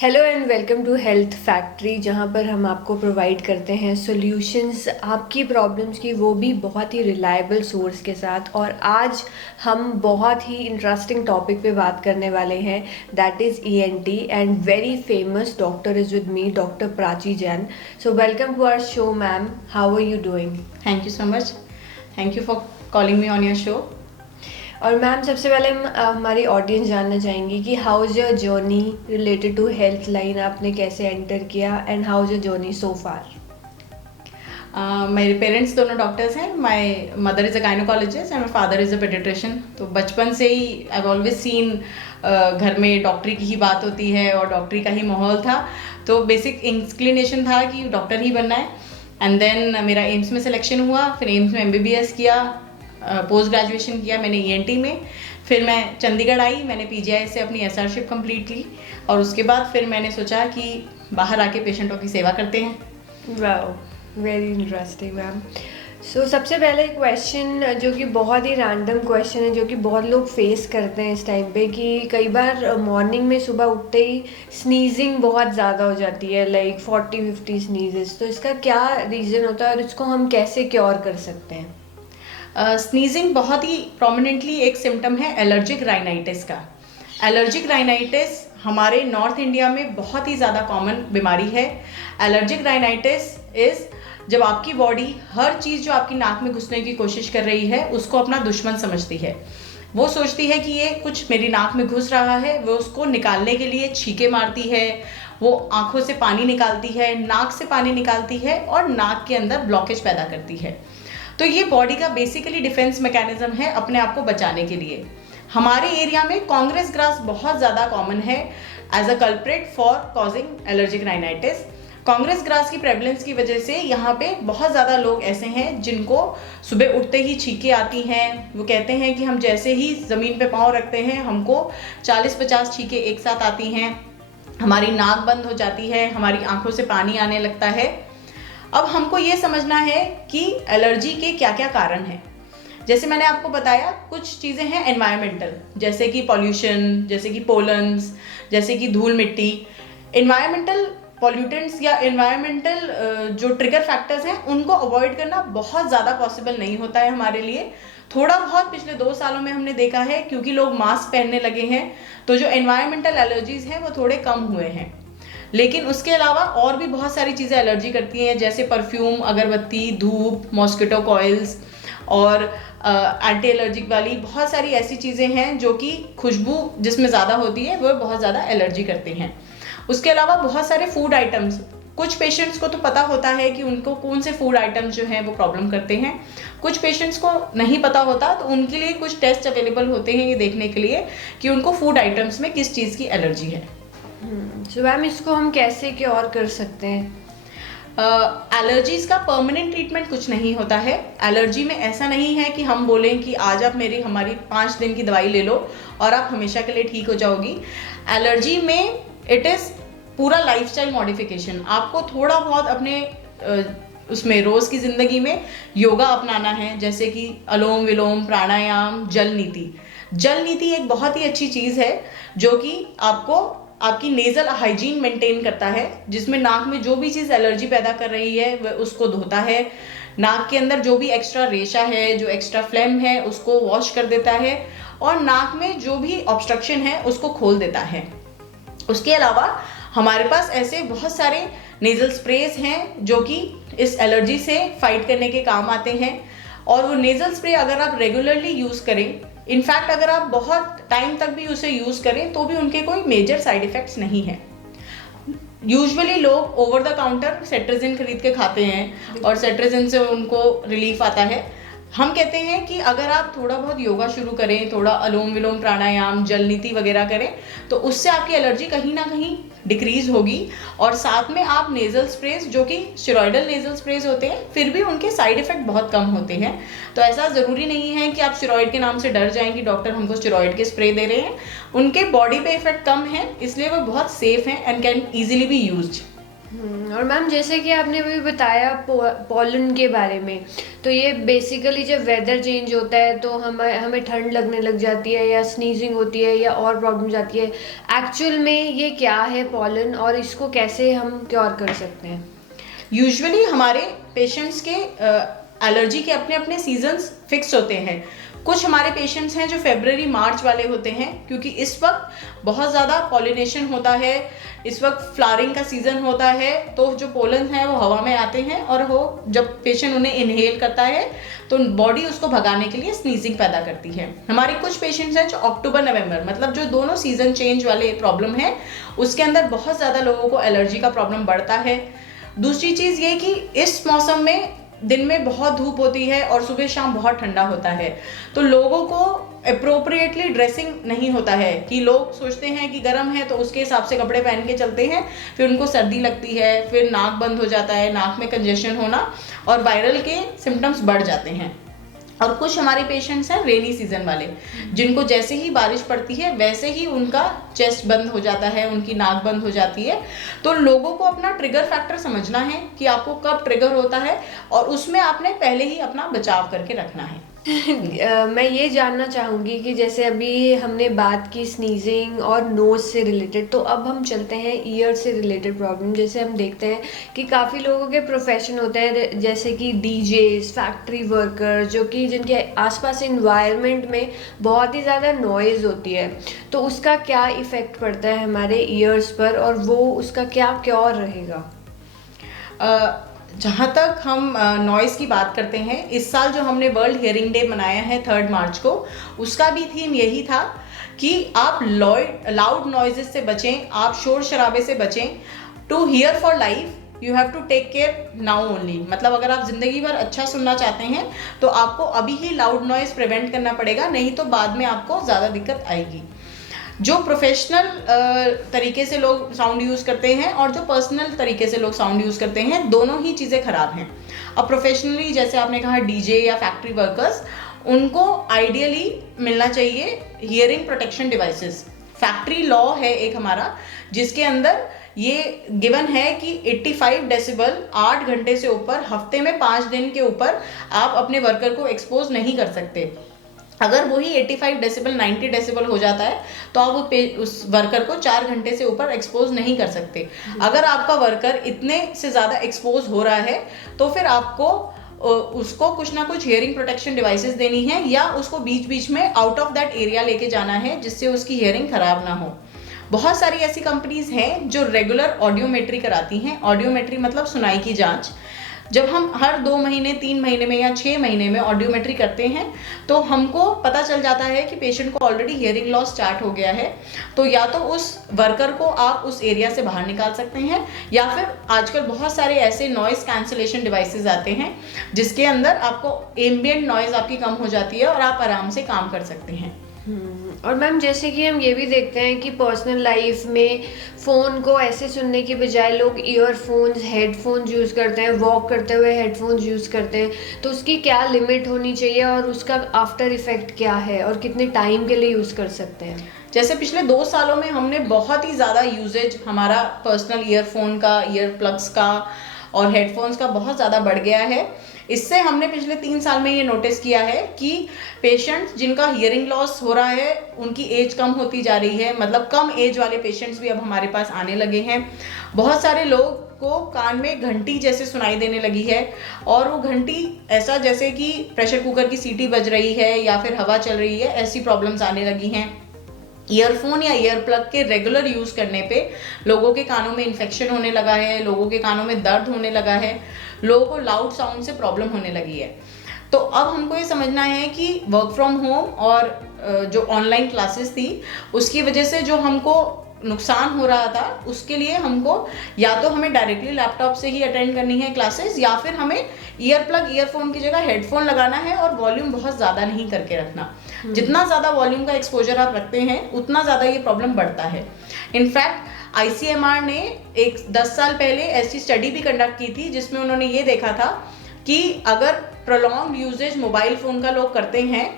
Hello and welcome to health factory, जहाँ पर हम आपको प्रोवाइड करते हैं सॉल्यूशंस आपकी प्रॉब्लम्स की, वो भी बहुत ही रिलायबल सोर्स के साथ। और आज हम बहुत ही इंटरेस्टिंग टॉपिक पे बात करने वाले हैं, that is E N T and very famous doctor is with me, doctor Prachi Jain. So welcome to our show ma'am, how are you doing? Thank you so much. Thank you for calling me on your show. और ma'am, सबसे पहले हम हमारी audience जानना चाहेंगी कि how is your journey related to health line, आपने कैसे एंटर किया and how is your journey so far? मेरे पेरेंट्स दोनों डॉक्टर्स हैं। My mother is a gynaecologist and my father is a paediatrician. तो बचपन से ही आई हैव ऑलवेज सीन घर में डॉक्टरी की ही बात होती है और डॉक्टरी का ही माहौल था। तो बेसिक इंक्लिनेशन था कि डॉक्टर ही बनना है। एंड देन मेरा एम्स में सिलेक्शन हुआ, फिर एम्स में MBBS किया, पोस्ट ग्रेजुएशन किया मैंने ENT में। फिर मैं चंडीगढ़ आई, मैंने PGI से अपनी SRship कंप्लीट ली और उसके बाद फिर मैंने सोचा कि बाहर आके पेशेंटों की सेवा करते हैं। Wow, very interesting ma'am. So सबसे पहले क्वेश्चन जो कि बहुत ही रैंडम क्वेश्चन है, जो कि बहुत लोग फेस करते हैं इस टाइम पे, कि कई बार मॉर्निंग में सुबह उठते ही स्नीजिंग बहुत ज़्यादा हो जाती है, लाइक 40-50 स्नीजेस। तो इसका क्या रीज़न होता है और इसको हम कैसे क्योर कर सकते हैं? स्नीजिंग बहुत ही प्रोमिनेंटली एक सिम्टम है एलर्जिक राइनाइटिस का। एलर्जिक राइनाइटिस हमारे नॉर्थ इंडिया में बहुत ही ज़्यादा कॉमन बीमारी है। एलर्जिक राइनाइटिस इज़ जब आपकी बॉडी हर चीज़ जो आपकी नाक में घुसने की कोशिश कर रही है उसको अपना दुश्मन समझती है। वो सोचती है कि ये कुछ मेरी नाक में घुस रहा है, वो उसको निकालने के लिए छींके मारती है, वो आँखों से पानी निकालती है, नाक से पानी निकालती है और नाक के अंदर ब्लॉकेज पैदा करती है। तो ये बॉडी का बेसिकली डिफेंस मैकेनिज्म है अपने आप को बचाने के लिए। हमारे एरिया में कांग्रेस ग्रास बहुत ज़्यादा कॉमन है as a culprit for causing allergic rhinitis. Congress grass की प्रेवलेंस की वजह से यहाँ पे बहुत ज़्यादा लोग ऐसे हैं जिनको सुबह उठते ही छींकें आती हैं। वो कहते हैं कि हम जैसे ही ज़मीन पे पाँव रखते हैं हमको 40-50 छींकें एक साथ आती हैं, हमारी नाक बंद हो जाती है, हमारी आंखों से पानी आने लगता है। अब हमको ये समझना है कि एलर्जी के क्या क्या कारण हैं। जैसे मैंने आपको बताया, कुछ चीज़ें हैं एनवायरमेंटल, जैसे कि पॉल्यूशन, जैसे कि पोलन्स, जैसे कि धूल मिट्टी। एनवायरमेंटल पॉल्यूटेंट्स या एनवायरमेंटल जो ट्रिगर फैक्टर्स हैं उनको अवॉइड करना बहुत ज़्यादा पॉसिबल नहीं होता है हमारे लिए। थोड़ा बहुत पिछले 2 सालों में हमने देखा है, क्योंकि लोग मास्क पहनने लगे हैं, तो जो एनवायरमेंटल एलर्जीज हैं वो थोड़े कम हुए हैं। लेकिन उसके अलावा और भी बहुत सारी चीज़ें एलर्जी करती हैं, जैसे परफ्यूम, अगरबत्ती, धूप, मॉस्किटो कॉइल्स और एंटी एलर्जिक वाली बहुत सारी ऐसी चीज़ें हैं जो कि खुशबू जिसमें ज़्यादा होती है वो बहुत ज़्यादा एलर्जी करते हैं। उसके अलावा बहुत सारे फूड आइटम्स, कुछ पेशेंट्स को तो पता होता है कि उनको कौन से फूड आइटम्स जो हैं वो प्रॉब्लम करते हैं, कुछ पेशेंट्स को नहीं पता होता, तो उनके लिए कुछ टेस्ट अवेलेबल होते हैं ये देखने के लिए कि उनको फूड आइटम्स में किस चीज़ की एलर्जी है। सो मैम, इसको हम कैसे क्योर कर सकते हैं? एलर्जीज का परमानेंट ट्रीटमेंट कुछ नहीं होता है। एलर्जी में ऐसा नहीं है कि हम बोलें कि आज आप हमारी 5 दिन की दवाई ले लो और आप हमेशा के लिए ठीक हो जाओगी। एलर्जी में इट इज़ पूरा लाइफस्टाइल मॉडिफिकेशन। आपको थोड़ा बहुत अपने उसमें रोज़ की ज़िंदगी में योगा अपनाना है, जैसे कि अलोम विलोम, प्राणायाम, जल नीति। जल नीति एक बहुत ही अच्छी चीज़ है जो कि आपको आपकी नेजल हाइजीन मेंटेन करता है, जिसमें नाक में जो भी चीज़ एलर्जी पैदा कर रही है वह उसको धोता है। नाक के अंदर जो भी एक्स्ट्रा रेशा है, जो एक्स्ट्रा फ्लेम है, उसको वॉश कर देता है और नाक में जो भी ऑब्स्ट्रक्शन है उसको खोल देता है। उसके अलावा हमारे पास ऐसे बहुत सारे नेजल स्प्रेज हैं जो कि इस एलर्जी से फाइट करने के काम आते हैं। और वो नेजल स्प्रे अगर आप रेगुलरली यूज़ करें, इनफैक्ट अगर आप बहुत टाइम तक भी उसे यूज़ करें तो भी उनके कोई मेजर साइड इफ़ेक्ट्स नहीं हैं। यूजुअली लोग ओवर द काउंटर सेट्राजिन खरीद के खाते हैं और सेट्राजिन से उनको रिलीफ आता है। हम कहते हैं कि अगर आप थोड़ा बहुत योगा शुरू करें, थोड़ा अलोम विलोम, प्राणायाम, जल नीति वगैरह करें, तो उससे आपकी एलर्जी कहीं ना कहीं डिक्रीज होगी। और साथ में आप नेजल स्प्रेज, जो कि स्टेरॉइडल नेजल स्प्रेज होते हैं, फिर भी उनके साइड इफेक्ट बहुत कम होते हैं। तो ऐसा ज़रूरी नहीं है कि आप स्टेरॉइड के नाम से डर जाएंगे, डॉक्टर हमको स्टेरॉइड के स्प्रे दे रहे हैं। उनके बॉडी पे इफेक्ट कम है, इसलिए वो बहुत सेफ हैं and can easily be used. और मैम जैसे कि आपने अभी बताया पॉलन के बारे में, तो ये बेसिकली जब वेदर चेंज होता है तो हमें हमें ठंड लगने लग जाती है या स्नीजिंग होती है या और प्रॉब्लम आती है। एक्चुअल में ये क्या है पॉलन और इसको कैसे हम क्योर कर सकते हैं? यूजुअली हमारे पेशेंट्स के एलर्जी के अपने अपने सीजन्स फिक्स होते हैं। कुछ हमारे पेशेंट्स हैं जो फेब्रवरी मार्च वाले होते हैं, क्योंकि इस वक्त बहुत ज़्यादा पॉलिनेशन होता है, इस वक्त फ्लावरिंग का सीज़न होता है, तो जो पोलन है वो हवा में आते हैं और वो जब पेशेंट उन्हें इनहेल करता है तो बॉडी उसको भगाने के लिए स्नीजिंग पैदा करती है। हमारे कुछ पेशेंट्स हैं जो अक्टूबर नवंबर, मतलब जो दोनों सीजन चेंज वाले प्रॉब्लम है, उसके अंदर बहुत ज़्यादा लोगों को एलर्जी का प्रॉब्लम बढ़ता है। दूसरी चीज़ ये कि इस मौसम में दिन में बहुत धूप होती है और सुबह शाम बहुत ठंडा होता है, तो लोगों को अप्रोप्रिएटली ड्रेसिंग नहीं होता है, कि लोग सोचते हैं कि गर्म है तो उसके हिसाब से कपड़े पहन के चलते हैं, फिर उनको सर्दी लगती है, फिर नाक बंद हो जाता है, नाक में कंजेशन होना और वायरल के सिम्टम्स बढ़ जाते हैं। और कुछ हमारे पेशेंट्स हैं रेनी सीजन वाले, जिनको जैसे ही बारिश पड़ती है वैसे ही उनका चेस्ट बंद हो जाता है, उनकी नाक बंद हो जाती है। तो लोगों को अपना ट्रिगर फैक्टर समझना है कि आपको कब ट्रिगर होता है और उसमें आपने पहले ही अपना बचाव करके रखना है। मैं ये जानना चाहूँगी कि जैसे अभी हमने बात की स्नीजिंग और नोज़ से रिलेटेड, तो अब हम चलते हैं ईयर से रिलेटेड प्रॉब्लम। जैसे हम देखते हैं कि काफ़ी लोगों के प्रोफेशन होते हैं, जैसे कि डीजेस, फैक्ट्री वर्कर, जो कि जिनके आसपास इन्वायरमेंट में बहुत ही ज़्यादा नॉइज़ होती है, तो उसका क्या इफ़ेक्ट पड़ता है हमारे ईयर्स पर और वो उसका क्या क्योर रहेगा? जहाँ तक हम नॉइज़ की बात करते हैं, इस साल जो हमने वर्ल्ड हियरिंग डे मनाया है 3 मार्च को, उसका भी थीम यही था कि आप लाउड नॉइजेस से बचें, आप शोर शराबे से बचें। To hear for life you have to take care now only, मतलब अगर आप ज़िंदगी भर अच्छा सुनना चाहते हैं तो आपको अभी ही लाउड नॉइज़ प्रिवेंट करना पड़ेगा, नहीं तो बाद में आपको ज़्यादा दिक्कत आएगी। जो प्रोफेशनल तरीके से लोग साउंड यूज़ करते हैं और जो पर्सनल तरीके से लोग साउंड यूज़ करते हैं, दोनों ही चीज़ें ख़राब हैं। अब प्रोफेशनली जैसे आपने कहा डीजे या फैक्ट्री वर्कर्स, उनको आइडियली मिलना चाहिए hearing protection devices. Factory law है एक हमारा, जिसके अंदर ये गिवन है कि 85 डेसिबल 8 घंटे से ऊपर हफ्ते में 5 दिन के ऊपर आप अपने वर्कर को एक्सपोज नहीं कर सकते। अगर वही 85 डेसिबल 90 डेसिबल हो जाता है तो आप उस वर्कर को 4 घंटे से ऊपर एक्सपोज नहीं कर सकते। अगर आपका वर्कर इतने से ज़्यादा एक्सपोज हो रहा है तो फिर आपको उसको कुछ ना कुछ हियरिंग प्रोटेक्शन डिवाइसेस देनी है, या उसको बीच बीच में आउट ऑफ दैट एरिया लेके जाना है, जिससे उसकी हियरिंग खराब ना हो। बहुत सारी ऐसी कंपनीज हैं जो रेगुलर ऑडियोमेट्री कराती हैं। ऑडियोमेट्री मतलब सुनाई की जांच। जब हम हर 2 महीने 3 महीने में या 6 महीने में ऑडियोमेट्री करते हैं तो हमको पता चल जाता है कि पेशेंट को ऑलरेडी हियरिंग लॉस स्टार्ट हो गया है, तो या तो उस वर्कर को आप उस एरिया से बाहर निकाल सकते हैं, या फिर आजकल बहुत सारे ऐसे नॉइज़ कैंसिलेशन डिवाइसेस आते हैं जिसके अंदर आपको एम्बिएंट नॉइज़ आपकी कम हो जाती है और आप आराम से काम कर सकते हैं। और मैम जैसे कि हम ये भी देखते हैं कि पर्सनल लाइफ में फ़ोन को ऐसे सुनने की बजाय लोग ईयरफोन्स, हेडफोन्स यूज़ करते हैं, वॉक करते हुए हेडफोन्स यूज़ करते हैं, तो उसकी क्या लिमिट होनी चाहिए और उसका आफ्टर इफ़ेक्ट क्या है और कितने टाइम के लिए यूज़ कर सकते हैं? जैसे पिछले 2 सालों में हमने बहुत ही ज़्यादा यूजेज हमारा पर्सनल ईयरफोन का, ईयर प्लग्स का और हेडफोन्स का बहुत ज़्यादा बढ़ गया है। इससे हमने पिछले 3 साल में ये नोटिस किया है कि पेशेंट्स जिनका हियरिंग लॉस हो रहा है उनकी एज कम होती जा रही है, मतलब कम एज वाले पेशेंट्स भी अब हमारे पास आने लगे हैं। बहुत सारे लोग को कान में घंटी जैसे सुनाई देने लगी है, और वो घंटी ऐसा जैसे कि प्रेशर कुकर की सीटी बज रही है या फिर हवा चल रही है, ऐसी प्रॉब्लम्स आने लगी हैं। ईयरफोन या ईयर प्लग के रेगुलर यूज़ करने पे लोगों के कानों में इन्फेक्शन होने लगा है, लोगों के कानों में दर्द होने लगा है, लोगों को लाउड साउंड से प्रॉब्लम होने लगी है। तो अब हमको ये समझना है कि वर्क फ्रॉम होम और जो ऑनलाइन क्लासेस थी उसकी वजह से जो हमको नुकसान हो रहा था, उसके लिए हमको या तो हमें डायरेक्टली लैपटॉप से ही अटेंड करनी है क्लासेस, या फिर हमें ईयर प्लग ईयरफोन की जगह हेडफोन लगाना है और वॉल्यूम बहुत ज़्यादा नहीं करके रखना। जितना ज़्यादा वॉल्यूम का एक्सपोजर आप रखते हैं उतना ज़्यादा ये प्रॉब्लम बढ़ता है। इनफैक्ट ICMR ने 10 साल पहले ऐसी स्टडी भी कंडक्ट की थी जिसमें उन्होंने ये देखा था कि अगर प्रोलॉन्ग यूजेज मोबाइल फ़ोन का लोग करते हैं,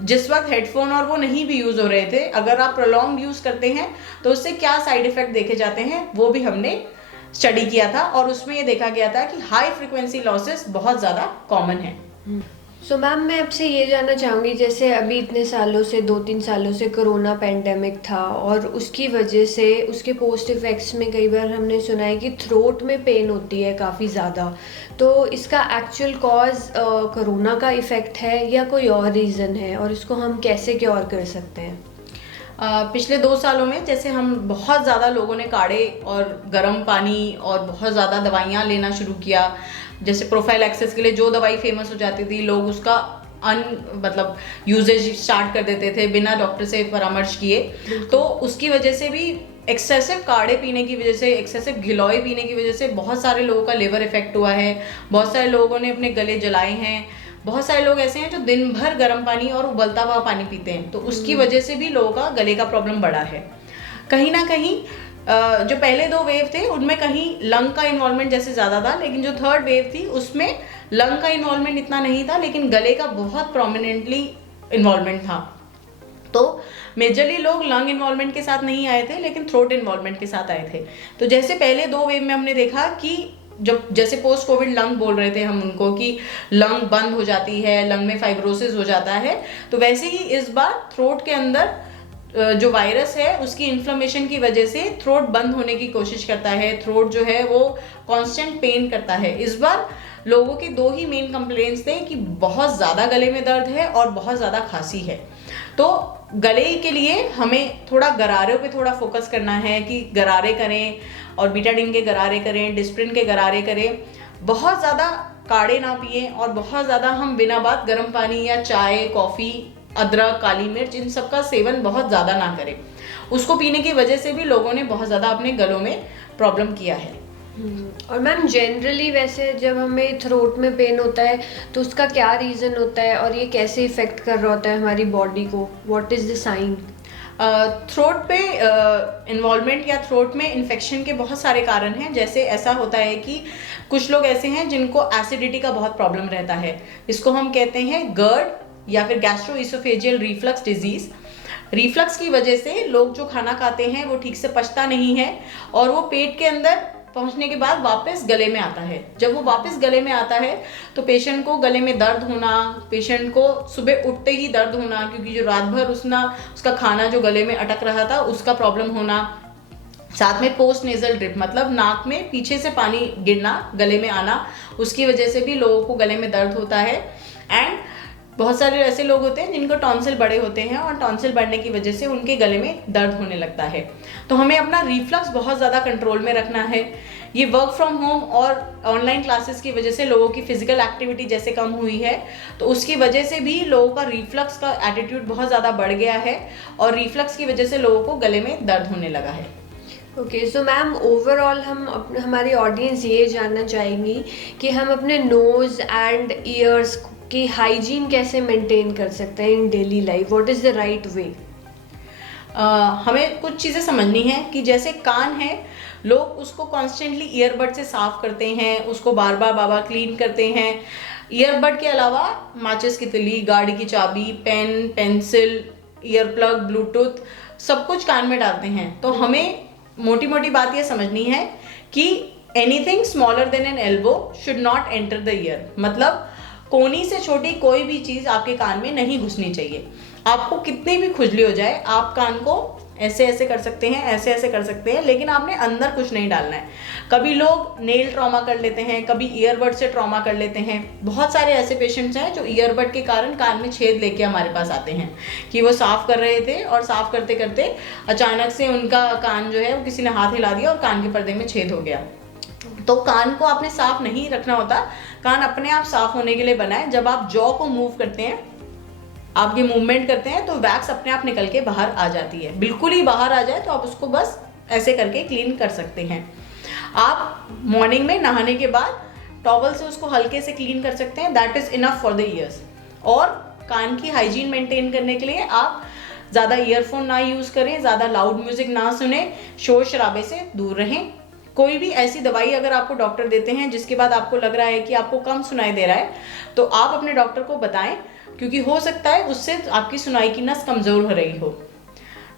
जिस वक्त हेडफोन और वो नहीं भी यूज़ हो रहे थे, अगर आप प्रोलॉन्ग यूज़ करते हैं तो उससे क्या साइड इफ़ेक्ट देखे जाते हैं वो भी हमने स्टडी किया था और उसमें ये देखा गया था कि हाई फ्रिक्वेंसी लॉसेस बहुत ज़्यादा कॉमन है। सो मैम, मैं आपसे ये जानना चाहूँगी, जैसे अभी इतने सालों से 2-3 सालों से कोरोना पेंडेमिक था और उसकी वजह से उसके पोस्ट इफ़ेक्ट्स में कई बार हमने सुना है कि थ्रोट में पेन होती है काफ़ी ज़्यादा। तो इसका एक्चुअल कॉज कोरोना का इफ़ेक्ट है या कोई और रीज़न है, और इसको हम कैसे क्योर कर सकते हैं? पिछले 2 सालों में जैसे हम बहुत ज़्यादा लोगों ने काढ़े और गर्म पानी और बहुत ज़्यादा दवाइयाँ लेना शुरू किया। जैसे प्रोफाइलैक्सिस के लिए जो दवाई फेमस हो जाती थी, लोग उसका मतलब यूजेज स्टार्ट कर देते थे बिना डॉक्टर से परामर्श किए। तो उसकी वजह से भी एक्सेसिव काढ़े पीने की वजह से, एक्सेसिव गिलोय पीने की वजह से बहुत सारे लोगों का लिवर इफेक्ट हुआ है। बहुत सारे लोगों ने अपने गले जलाए हैं। बहुत सारे लोग ऐसे हैं जो दिन भर गर्म पानी और उबलता हुआ पानी पीते हैं, तो उसकी वजह से भी लोगों का गले का प्रॉब्लम बढ़ा है। कहीं ना कहीं जो पहले 2 वेव थे उनमें कहीं लंग का इन्वॉल्वमेंट जैसे ज़्यादा था, लेकिन जो 3rd वेव थी उसमें लंग का इन्वॉल्वमेंट इतना नहीं था, लेकिन गले का बहुत प्रोमिनेंटली इन्वॉल्वमेंट था। तो मेजरली लोग लंग इन्वॉल्वमेंट के साथ नहीं आए थे, लेकिन थ्रोट इन्वॉल्वमेंट के साथ आए थे। तो जैसे पहले 2 वेव में हमने देखा कि जब जैसे पोस्ट कोविड लंग बोल रहे थे हम उनको कि लंग बंद हो जाती है, लंग में फाइब्रोसिस हो जाता है, तो वैसे ही इस बार थ्रोट के अंदर जो वायरस है उसकी इन्फ्लेमेशन की वजह से थ्रोट बंद होने की कोशिश करता है। थ्रोट जो है वो कांस्टेंट पेन करता है। इस बार लोगों के 2 ही मेन कंप्लेंट्स थे कि बहुत ज़्यादा गले में दर्द है और बहुत ज़्यादा खांसी है। तो गले के लिए हमें थोड़ा गरारों पे थोड़ा फोकस करना है कि गरारे करें और बीटाडीन के गरारे करें, डिस्प्रिन के गरारे करें। बहुत ज़्यादा काढ़े ना पिए और बहुत ज़्यादा हम बिना बात गर्म पानी या चाय, कॉफ़ी, अदरक, काली मिर्च, इन सब का सेवन बहुत ज़्यादा ना करें। उसको पीने की वजह से भी लोगों ने बहुत ज़्यादा अपने गलों में प्रॉब्लम किया है। और मैम, जनरली वैसे जब हमें थ्रोट में पेन होता है तो उसका क्या रीज़न होता है और ये कैसे इफ़ेक्ट कर रहा होता है हमारी बॉडी को? What is the sign? Throat पे इन्वॉल्वमेंट या थ्रोट में इन्फेक्शन के बहुत सारे कारण हैं। जैसे ऐसा होता है कि कुछ लोग ऐसे हैं जिनको एसिडिटी का बहुत प्रॉब्लम रहता है। इसको हम कहते हैं GERD या फिर गैस्ट्रोइसोफेजियल रिफ्लक्स डिजीज़। रिफ्लक्स की वजह से लोग जो खाना खाते हैं वो ठीक से पचता नहीं है और वो पेट के अंदर पहुंचने के बाद वापस गले में आता है। जब वो वापस गले में आता है तो पेशेंट को गले में दर्द होना, पेशेंट को सुबह उठते ही दर्द होना, क्योंकि जो रात भर उसका खाना जो गले में अटक रहा था उसका प्रॉब्लम होना। साथ में पोस्ट नेजल ड्रिप, मतलब नाक में पीछे से पानी गिरना, गले में आना, उसकी वजह से भी लोगों को गले में दर्द होता है। एंड बहुत सारे ऐसे लोग होते हैं जिनको टॉन्सिल बड़े होते हैं और टॉन्सिल बढ़ने की वजह से उनके गले में दर्द होने लगता है। तो हमें अपना रिफ्लक्स बहुत ज़्यादा कंट्रोल में रखना है। ये वर्क फ्रॉम होम और ऑनलाइन क्लासेस की वजह से लोगों की फिजिकल एक्टिविटी जैसे कम हुई है, तो उसकी वजह से भी लोगों का रिफ्लक्स का एटीट्यूड बहुत ज़्यादा बढ़ गया है और रिफ्लक्स की वजह से लोगों को गले में दर्द होने लगा है। ओके, सो मैम, ओवरऑल हमारी ऑडियंस ये जानना चाहेंगी कि हम अपने नोज़ एंड ईयर्स की हाइजीन कैसे मेंटेन कर सकते हैं in daily life? What is the right way? हमें कुछ चीज़ें समझनी है कि जैसे कान है, लोग उसको कॉन्स्टेंटली ईयरबड से साफ करते हैं, उसको बार बार क्लीन करते हैं। ईयरबड के अलावा माचिस की तिली, गाड़ी की चाबी, pen, pencil, ear plug, bluetooth, सब कुछ कान में डालते हैं। तो हमें मोटी मोटी बात ये समझनी है कि anything smaller than N elbow should not enter the year. मतलब कोनी से छोटी कोई भी चीज़ आपके कान में नहीं घुसनी चाहिए। आपको कितनी भी खुजली हो जाए, आप कान को ऐसे ऐसे कर सकते हैं, ऐसे ऐसे कर सकते हैं, लेकिन आपने अंदर कुछ नहीं डालना है। कभी लोग नेल ट्रॉमा कर लेते हैं, कभी ईयरबड से ट्रॉमा कर लेते हैं। बहुत सारे ऐसे पेशेंट्स हैं जो ईयरबड के कारण कान में छेद लेके हमारे पास आते हैं कि वो साफ़ कर रहे थे और साफ़ करते करते अचानक से उनका कान जो है वो किसी ने हाथ हिला दिया और कान के पर्दे में छेद हो गया। तो कान को आपने साफ नहीं रखना होता। कान अपने आप साफ होने के लिए बना है। जब आप जॉ को मूव करते हैं, आप ये मूवमेंट करते हैं, तो वैक्स अपने आप निकल के बाहर आ जाती है। बिल्कुल ही बाहर आ जाए तो आप उसको बस ऐसे करके क्लीन कर सकते हैं। आप मॉर्निंग में नहाने के बाद टॉवल से उसको हल्के से क्लीन कर सकते हैं। That is enough for the years. और कान की हाइजीन मेंटेन करने के लिए आप ज़्यादा ईयरफोन ना यूज़ करें, ज़्यादा लाउड म्यूजिक ना सुने, शोर शराबे से दूर रहें। कोई भी ऐसी दवाई अगर आपको डॉक्टर देते हैं जिसके बाद आपको लग रहा है कि आपको कम सुनाई दे रहा है, तो आप अपने डॉक्टर को बताएं, क्योंकि हो सकता है उससे आपकी सुनाई की नस कमज़ोर हो रही हो।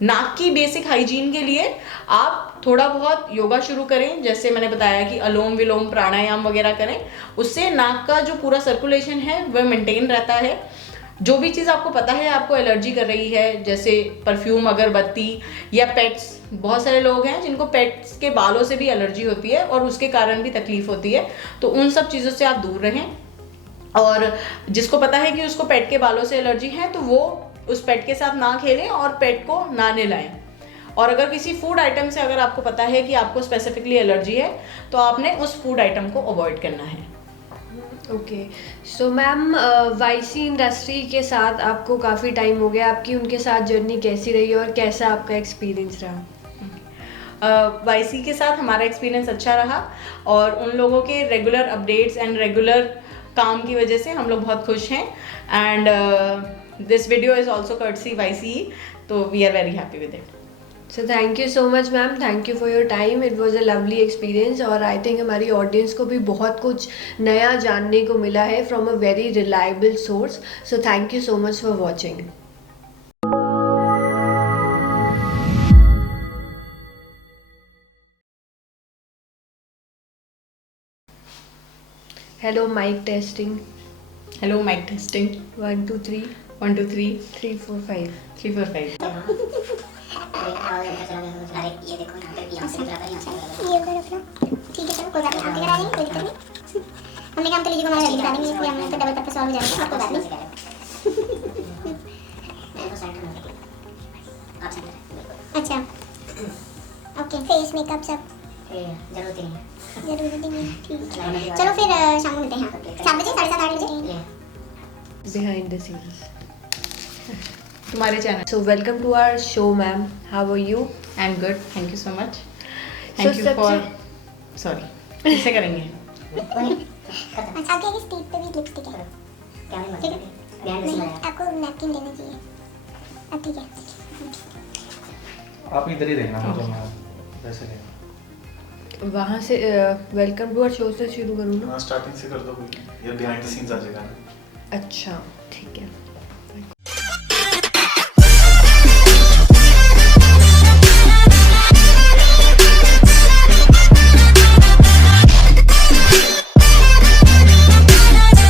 नाक की बेसिक हाइजीन के लिए आप थोड़ा बहुत योगा शुरू करें, जैसे मैंने बताया कि अलोम विलोम प्राणायाम वगैरह करें, उससे नाक का जो पूरा सर्कुलेशन है वह मेंटेन रहता है। जो भी चीज़ आपको पता है आपको एलर्जी कर रही है, जैसे परफ्यूम, अगरबत्ती या पेट्स, बहुत सारे लोग हैं जिनको पेट्स के बालों से भी एलर्जी होती है और उसके कारण भी तकलीफ होती है, तो उन सब चीज़ों से आप दूर रहें। और जिसको पता है कि उसको पेट के बालों से एलर्जी है तो वो उस पेट के साथ ना खेलें और पेट को ना नहलाएं। और अगर किसी फूड आइटम से अगर आपको पता है कि आपको स्पेसिफिकली एलर्जी है तो आपने उस फूड आइटम को अवॉइड करना है। Okay, so ma'am YC industry के साथ आपको काफ़ी टाइम हो गया, आपकी उनके साथ जर्नी कैसी रही और कैसा आपका एक्सपीरियंस रहा? वाईसी के साथ हमारा एक्सपीरियंस अच्छा रहा और उन लोगों के रेगुलर अपडेट्स एंड रेगुलर काम की वजह से हम लोग बहुत खुश हैं। And this video is also courtesy Y C, तो we are very happy with it. So thank you so much ma'am, thank you for your time, it was a lovely experience. और आई थिंक हमारी audience को भी बहुत कुछ नया जानने को मिला है from a very reliable source. So thank you so much for watching. Hello, mike testing. Hello, mike testing. 1 2 3 1 2 3 3 4 5 3 4 5। अरे ये देखो यहाँ पे यहाँ से ये उधर रखना, ठीक है, चलो कोई बात नहीं, हम करा लेंगे, कोई दिक्कत नहीं। हमने काम तो लीजिए हमारा जल्दी करा देंगे, इसलिए हमने तो डबल तक पे सॉल्व हो जाएगा, कोई बात नहीं। अच्छा, ओके, फेस मेकअप सब जरूरत नहीं है, ठीक है। चलो फिर शाम को मिलते हैं, 7 बजे, 7:30 8 बजे बिहाइंड द सीन्स तुम्हारे channel. So welcome to our show ma'am, how are you? I am good, thank you so much. Thank you for, sorry, कैसे करेंगे? अच्छा, आपके आगे स्टीप पे भी लिपस्टिक है, ठीक है? नहीं, आपको नैपकिन देना चाहिए। अब ठीक है, आप इधर ही रहना, मुझे मैं वैसे नहीं। वहाँ से वेलकम टू आवर शो से शुरू करूँ ना? हाँ, स्टार्टिंग से कर दो कोई, या बिहाइंड द सीन्स आ जाएगा। अच्छा, ठीक है।